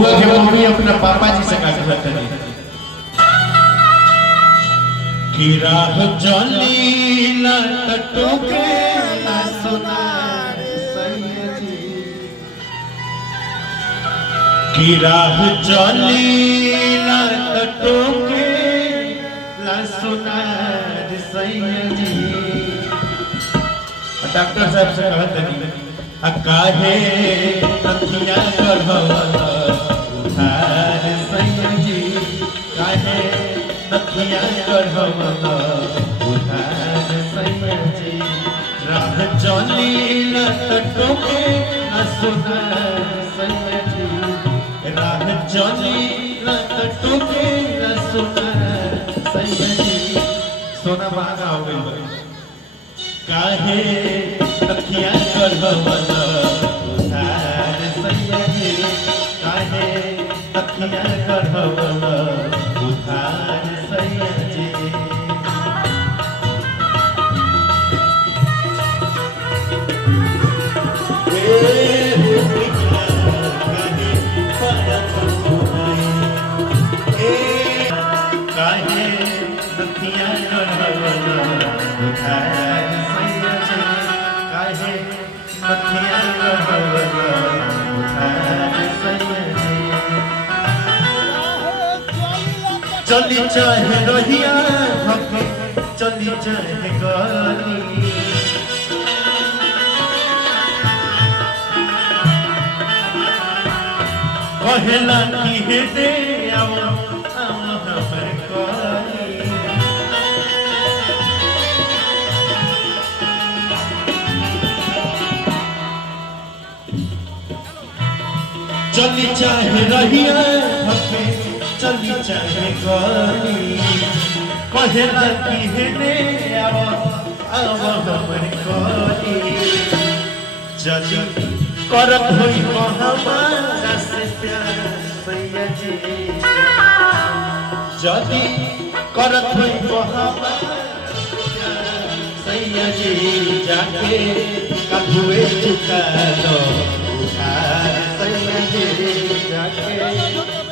Mummy अपना पापा जी से कहा कि राह जली ना टटोके ना सुनार सैयदी कि राह जली ना टटोके ना सुनार सैयदी। डॉक्टर साहब से कहा था काहे नथिया गढ़वा उधार सैयदी काहे नथिया गढ़वा उधार सैयदी। राह चली न टटोके न सुनार सैयदी राह चली न टटोके न सुनार सैयदी। सोना महंगा हो गई काहे नथिया गढ़वा उधार सैयदी काहे नथिया गढ़वा उधार सैयदी। काहे नथिया गढ़वा उधार सैयदी काहे नथिया गढ़वा उधार सैयदी। चली चाहे रहिया हके चली चाहे गली कहेला की हे दे आओ हमर कली। चली चाहे रहिया हके चली चाहे गली कहेला की हे दे आओ हमर कली। चली करत होई हमारा से प्यार सैयदी जदी करत होई हमारा सैयदी जाके कहुए चुका दो उधार सैयदी जाके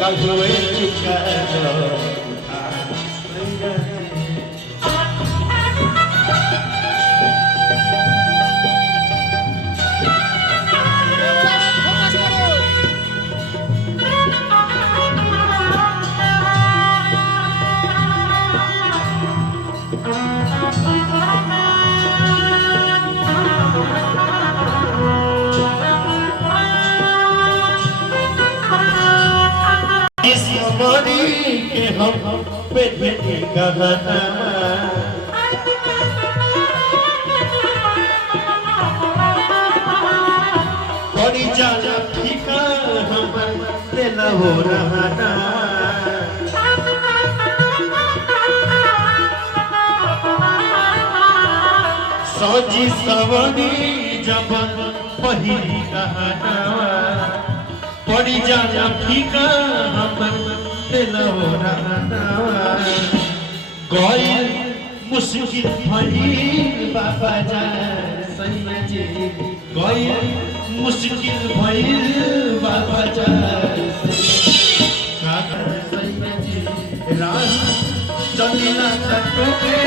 कहुए चुका दो उधार सैयदी। के हम पेट गहना बड़ी जाला फीका हमर दिल हो रहना। सजी सवनी जब पहिली कहना बड़ी जाला फीका हमर दिल हो रहना। गइल मुश्किल भइल बाबा जान सैयदी गइल मुश्किल भइल बाबा जान सैयदी राह चली ना टटोके